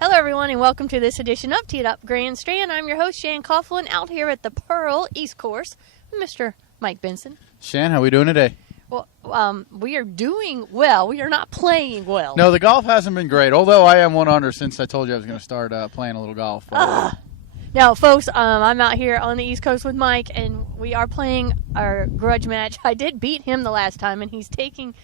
Hello, everyone, and welcome to this edition of Teed Up Grand Strand. I'm your host, Shan Coughlin, out here at the Pearl East Course with Mr. Mike Benson. Shan, how we doing today? Well, we are doing well. We are not playing well. No, the golf hasn't been great, although I am 1 under since I told you I was going to start playing a little golf. Now, folks, I'm out here on the East Coast with Mike, and we are playing our grudge match. I did beat him the last time, and he's taking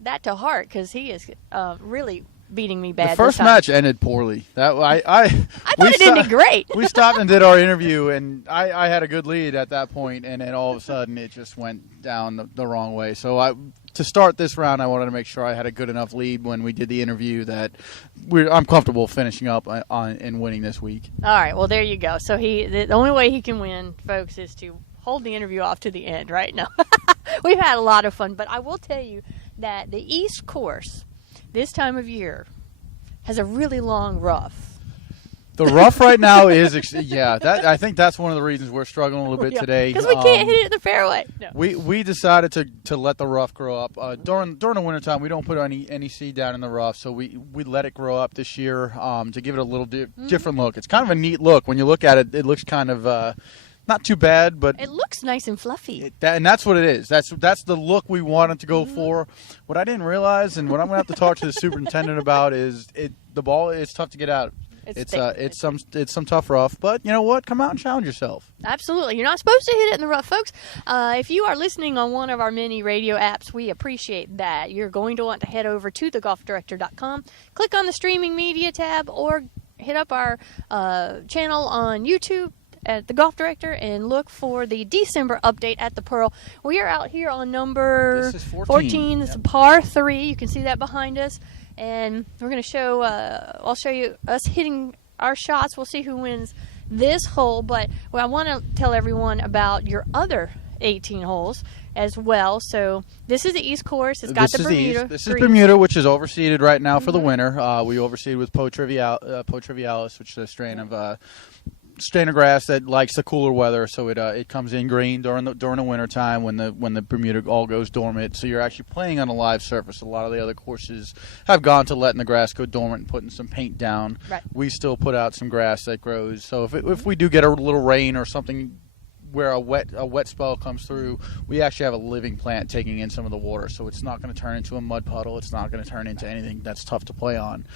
that to heart because he is really beating me bad. The first match ended poorly. I thought it ended great. We stopped and did our interview, and I had a good lead at that point, and then all of a sudden it just went down the wrong way. So to start this round, I wanted to make sure I had a good enough lead when we did the interview that I'm comfortable finishing up and winning this week. All right, well, there you go. So the only way he can win, folks, is to hold the interview off to the end, right? No. We've had a lot of fun, but I will tell you that the East Course this time of year has a really long rough. The rough right now is, I think that's one of the reasons we're struggling a little bit today. Because we can't hit it in the fairway. No. We decided to let the rough grow up. During the wintertime, we don't put any seed down in the rough, so we let it grow up this year to give it a little different look. It's kind of a neat look. When you look at it, it looks kind of not too bad, but it looks nice and fluffy. And that's what it is. That's the look we wanted to go for. What I didn't realize, and what I'm going to have to talk to the superintendent about, is the ball is tough to get out. It's some tough rough, but you know what? Come out and challenge yourself. Absolutely. You're not supposed to hit it in the rough, folks. If you are listening on one of our many radio apps, we appreciate that. You're going to want to head over to thegolfdirector.com, click on the streaming media tab, or hit up our channel on YouTube at the Golf Director and look for the December update at the Pearl. We are out here on number 14. It's a par 3. You can see that behind us. And we're going to show, I'll show you us hitting our shots. We'll see who wins this hole. But I want to tell everyone about your other 18 holes as well. So this is the East Course. It's got the Bermuda. This is Bermuda, which is overseeded right now for the winter. We overseed with Po Trivialis, which is a strain of grass that likes the cooler weather, so it comes in green during the winter time when the Bermuda all goes dormant. So you're actually playing on a live surface. A lot of the other courses have gone to letting the grass go dormant and putting some paint down. Right. We still put out some grass that grows. So if we do get a little rain or something where a wet spell comes through, we actually have a living plant taking in some of the water, so it's not going to turn into a mud puddle. It's not going to turn into anything that's tough to play on.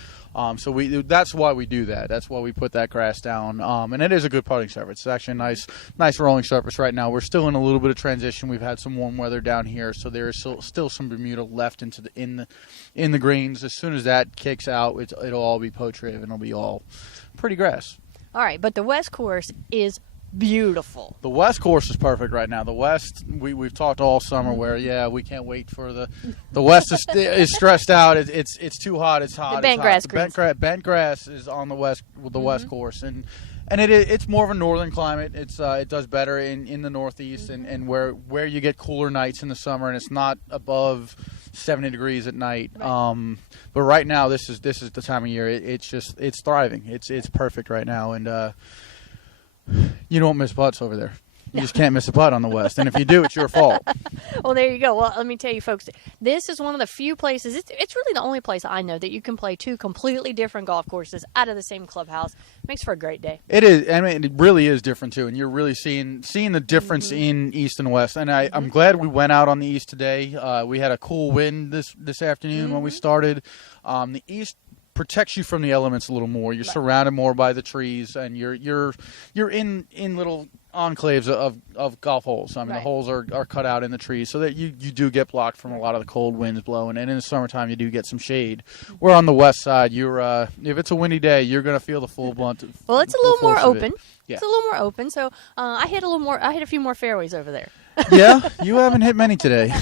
So that's why we do that. That's why we put that grass down. And it is a good putting surface. It's actually a nice rolling surface right now. We're still in a little bit of transition. We've had some warm weather down here, so there is still some Bermuda left in the greens. As soon as that kicks out, it'll all be Po Triv and it'll be all pretty grass. All right, but the West Course is beautiful. The West Course is perfect right now. The West, we've talked all summer where we can't wait for the West is stressed out. It's too hot. It's hot. The bent grass greens. Bent grass is on the West Course, and it's more of a northern climate. It does better in the Northeast and where you get cooler nights in the summer, and it's not above 70 degrees at night. Right. But right now this is the time of year. It's thriving. It's perfect right now, and you don't miss putts over there. You just can't miss a putt on the West. And if you do, it's your fault. Well, there you go. Well, let me tell you, folks, this is one of the few places, it's really the only place I know that you can play two completely different golf courses out of the same clubhouse. Makes for a great day. It is. I mean, it really is different, too. And you're really seeing the difference in East and West. And I'm glad we went out on the East today. We had a cool wind this afternoon when we started. The East protects you from the elements a little more. You're surrounded more by the trees, and you're in little enclaves of golf holes. I mean, the holes are cut out in the trees so that you do get blocked from a lot of the cold winds blowing. And in the summertime, you do get some shade. Where on the west side, if it's a windy day, you're going to feel the full blunt. Well, it's a little more open. Yeah. It's a little more open. So I hit a few more fairways over there. Yeah, you haven't hit many today.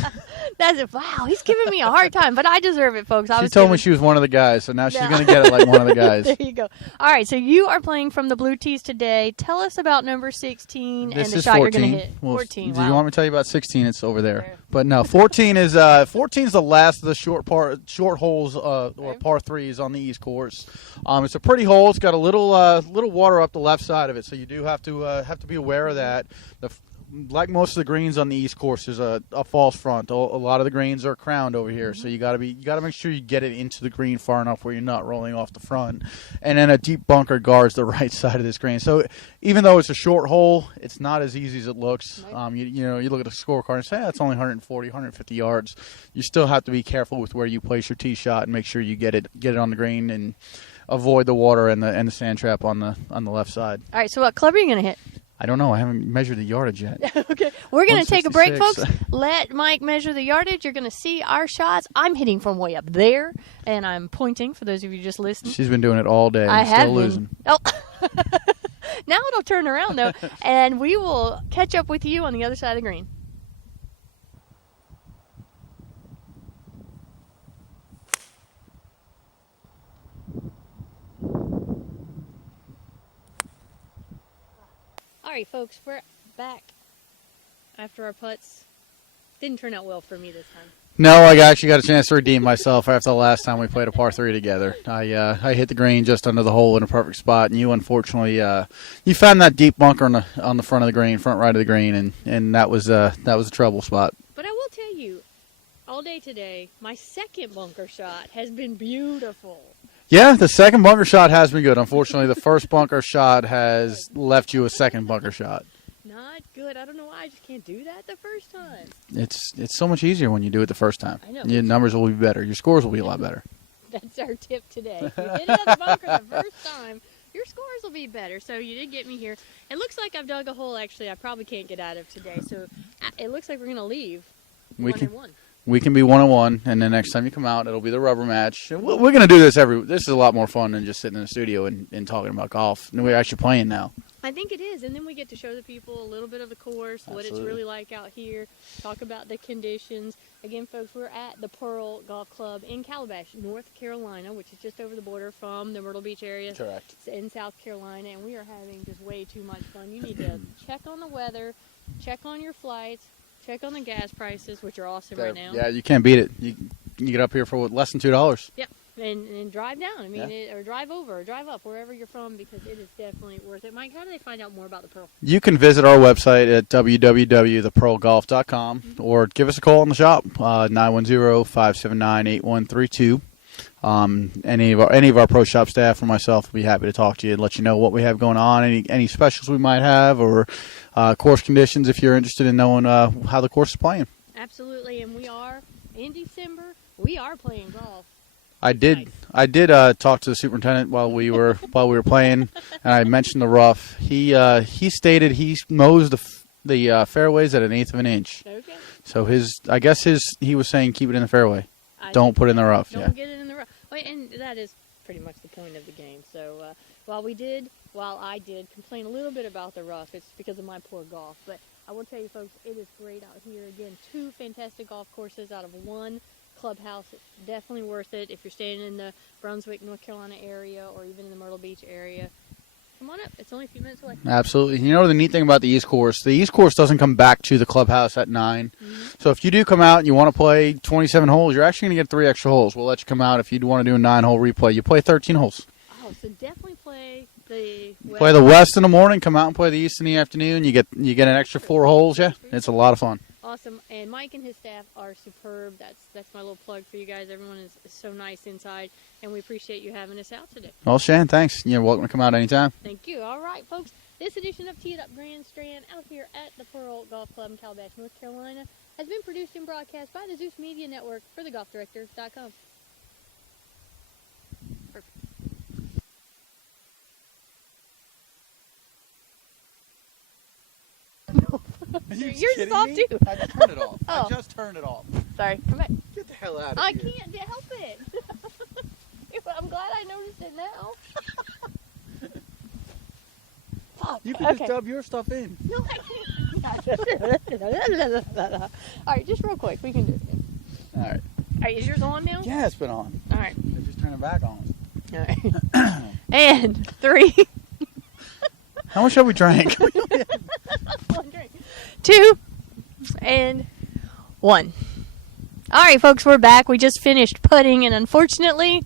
That's it. Wow, he's giving me a hard time, but I deserve it, folks. She told me she was one of the guys, so now she's going to get it like one of the guys. There you go. All right, so you are playing from the blue tees today. Tell us about number 16 and the shot 14. you're going to hit. Well, 14. Do you want me to tell you about 16? It's over there. But no, 14 is the last of the short holes or par threes on the East Course. It's a pretty hole. It's got a little water up the left side of it, so you do have to be aware of that. like most of the greens on the East Course, is a false front. A lot of the greens are crowned over here, so you got to make sure you get it into the green far enough where you're not rolling off the front. And then a deep bunker guards the right side of this green. So even though it's a short hole, it's not as easy as it looks. You look at the scorecard and say, it's only 140, 150 yards. You still have to be careful with where you place your tee shot and make sure you get it on the green and avoid the water and the sand trap on the left side. All right, so what club are you going to hit? I don't know. I haven't measured the yardage yet. Okay. We're going to take a break, 166. folks. Let Mike measure the yardage. You're going to see our shots. I'm hitting from way up there, and I'm pointing for those of you just listening. She's been doing it all day. I have still been. losing. Oh. Now it'll turn around, though, and we will catch up with you on the other side of the green. All right, folks, we're back after our putts. Didn't turn out well for me this time. No, I actually got a chance to redeem myself after the last time we played a par 3 together. I hit the green just under the hole in a perfect spot, and you unfortunately you found that deep bunker on the front of the green, front right of the green, and that was a trouble spot. But I will tell you, all day today, my second bunker shot has been beautiful. Yeah, the second bunker shot has been good. Unfortunately, the first bunker shot has left you a second bunker shot. Not good. I don't know why I just can't do that the first time. It's so much easier when you do it the first time. I know. Your numbers will be better. Your scores will be a lot better. That's our tip today. If you hit it at the bunker the first time, your scores will be better. So you did get me here. It looks like I've dug a hole, actually, I probably can't get out of today. So it looks like we're going to leave one and one. We can be 1-1, and then next time you come out, it'll be the rubber match. We're going to do this this is a lot more fun than just sitting in the studio and talking about golf. And we're actually playing now. I think it is, and then we get to show the people a little bit of the course, what it's really like out here, talk about the conditions. Again, folks, we're at the Pearl Golf Club in Calabash, North Carolina, which is just over the border from the Myrtle Beach area. Correct. It's in South Carolina, and we are having just way too much fun. You need to check on the weather, check on your flights, check on the gas prices, which are awesome right now. Yeah, you can't beat it. You get up here for less than $2. Yep. And drive down. I mean, or drive over, or drive up, wherever you're from, because it is definitely worth it. Mike, how do they find out more about the Pearl? You can visit our website at www.thepearlgolf.com or give us a call in the shop, 910-579-8132. Any of our pro shop staff or myself will be happy to talk to you and let you know what we have going on, any specials we might have, or course conditions if you're interested in knowing how the course is playing. Absolutely, and we are in December. We are playing golf. I did talk to the superintendent while we were playing, and I mentioned the rough. He stated he mows the fairways at 1/8 of an inch. Okay. So he was saying keep it in the fairway. Don't put it in the rough. Don't get it in the rough. And that is pretty much the point of the game. So while I did complain a little bit about the rough, it's because of my poor golf. But I will tell you, folks, it is great out here. Again, 2 fantastic golf courses out of 1 clubhouse. It's definitely worth it if you're staying in the Brunswick, North Carolina area, or even in the Myrtle Beach area. Come on up. It's only a few minutes away. Absolutely. You know the neat thing about the East Course doesn't come back to the clubhouse at 9. Mm-hmm. So if you do come out and you want to play 27 holes, you're actually going to get 3 extra holes. We'll let you come out if you want to do a 9-hole replay. You play 13 holes. Oh, so definitely play the west. Play the west in the morning, come out and play the east in the afternoon. You get an extra 4 holes. Yeah, it's a lot of fun. Awesome, and Mike and his staff are superb. That's my little plug for you guys. Everyone is so nice inside, and we appreciate you having us out today. Well, Shan, thanks. You're welcome to come out anytime. Thank you. All right, folks. This edition of Tee It Up Grand Strand out here at the Pearl Golf Club in Calabash, North Carolina, has been produced and broadcast by the Zeus Media Network for thegolfdirector.com. Perfect. Yours is off too. I just turned it off. Oh. I just turned it off. Sorry, come back. Get the hell out of I here. can't help it. I'm glad I noticed it now. Fuck. You can just dub your stuff in. No, I can't. All right, just real quick. We can do it again. All right. All right, is yours on now? Yeah, it's been on. All right. I just turned it back on. All right. And 3. How much have we drank? 1 drink. 2 and 1. All right, folks, we're back. We just finished putting, and unfortunately,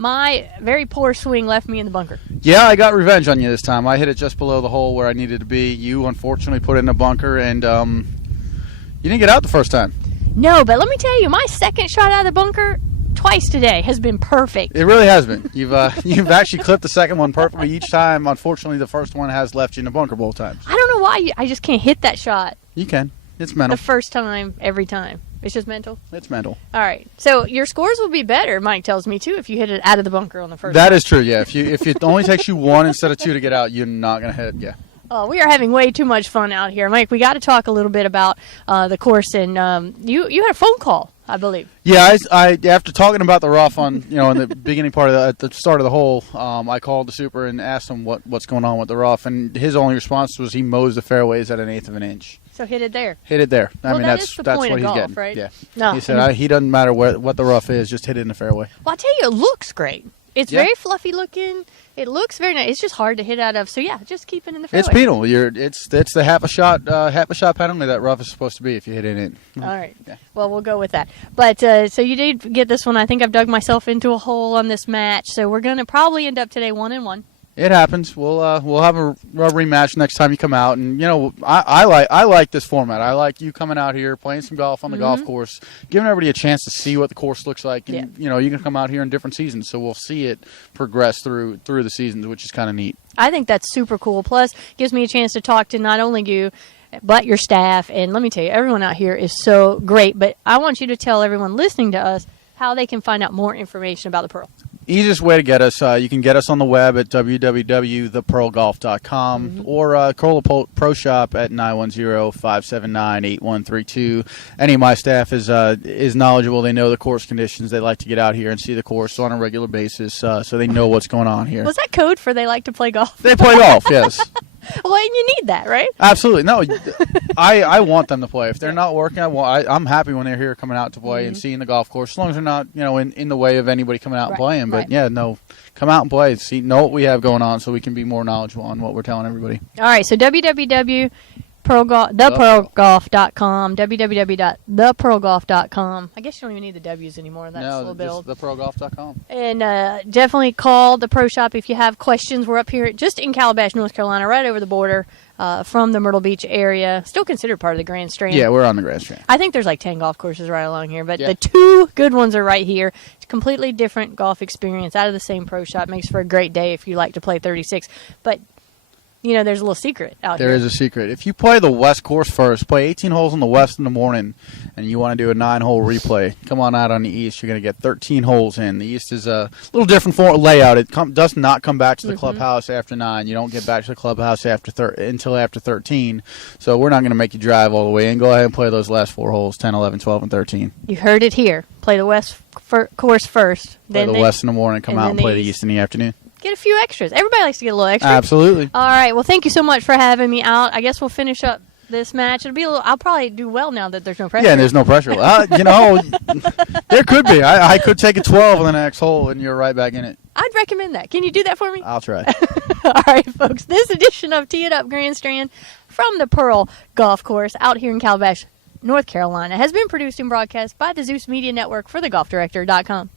My very poor swing left me in the bunker. Yeah, I got revenge on you this time. I hit it just below the hole where I needed to be. You unfortunately put it in a bunker, and you didn't get out the first time. No, but let me tell you, my second shot out of the bunker twice today has been perfect. It really has been. You've actually clipped the second one perfectly each time. Unfortunately, the first one has left you in the bunker both times. I don't know why I just can't hit that shot You can. It's mental. the first time every time. It's just mental. It's mental. All right. So your scores will be better, Mike tells me, too, if you hit it out of the bunker on the first That is true, yeah. If it only takes you 1 instead of 2 to get out, you're not going to hit, yeah. Oh, we are having way too much fun out here. Mike, we got to talk a little bit about the course. And you had a phone call, I believe. Yeah, I after talking about the rough on, in the beginning part at the start of the hole, I called the super and asked him what's going on with the rough, and his only response was he mows the fairways at 1/8 of an inch. So hit it there. Hit it there. Well, I mean, that's the that's point what of he's golf, getting. right? Yeah. No. He said he doesn't matter what the rough is, just hit it in the fairway. Well, I'll tell you, it looks great. It's Yeah. very fluffy looking. It looks very nice. It's just hard to hit out of. So, yeah, just keep it in the fairway. It's penal. It's the half a shot penalty that rough is supposed to be if you hit it in. All right. Yeah. Well, we'll go with that. But so you did get this one. I think I've dug myself into a hole on this match. So we're going to probably end up today 1-1. It happens. We'll have a rematch next time you come out, and I like this format. I like you coming out here playing some golf on the golf course, giving everybody a chance to see what the course looks like, and you can come out here in different seasons, so we'll see it progress through the seasons, which is kind of neat. I think that's super cool. Plus, gives me a chance to talk to not only you, but your staff. And let me tell you, everyone out here is so great. But I want you to tell everyone listening to us how they can find out more information about the Pearl. Easiest way to get us, you can get us on the web at www.thepearlgolf.com or call the Pro Shop at 910-579-8132. Any of my staff is knowledgeable. They know the course conditions. They like to get out here and see the course on a regular basis, so they know what's going on here. Was that code for they like to play golf? They play golf, yes. Well, and you need that, right? Absolutely. No, I want them to play. If they're not working, I'm happy when they're here coming out to play and seeing the golf course, as long as they're not, in the way of anybody coming out and playing. But, come out and play. Know what we have going on so we can be more knowledgeable on what we're telling everybody. All right, so thepearlgolf.com, www.thepearlgolf.com. I guess you don't even need the W's anymore. That's a little bit old. Thepearlgolf.com. And definitely call the Pro Shop if you have questions. We're up here just in Calabash, North Carolina, right over the border from the Myrtle Beach area. Still considered part of the Grand Strand. Yeah, we're on the Grand Strand. I think there's like 10 golf courses right along here, but the two good ones are right here. It's a completely different golf experience out of the same Pro Shop. Makes for a great day if you like to play 36. But there's a little secret out here. There is a secret. If you play the West course first, play 18 holes in the West in the morning, and you want to do a 9-hole replay, come on out on the East. You're going to get 13 holes in. The East is a little different layout. It does not come back to the clubhouse after 9. You don't get back to the clubhouse until after 13. So we're not going to make you drive all the way in. Go ahead and play those last 4 holes, 10, 11, 12, and 13. You heard it here. Play the West course first. Play the West in the morning, come out and play the East in the afternoon. Get a few extras. Everybody likes to get a little extra. Absolutely. All right. Well, thank you so much for having me out. I guess we'll finish up this match. I'll probably do well now that there's no pressure. Yeah, and there's no pressure. There could be. I could take a 12 on the next hole, and you're right back in it. I'd recommend that. Can you do that for me? I'll try. All right, folks. This edition of Tee It Up Grand Strand from the Pearl Golf Course out here in Calabash, North Carolina, has been produced and broadcast by the Zeus Media Network for thegolfdirector.com.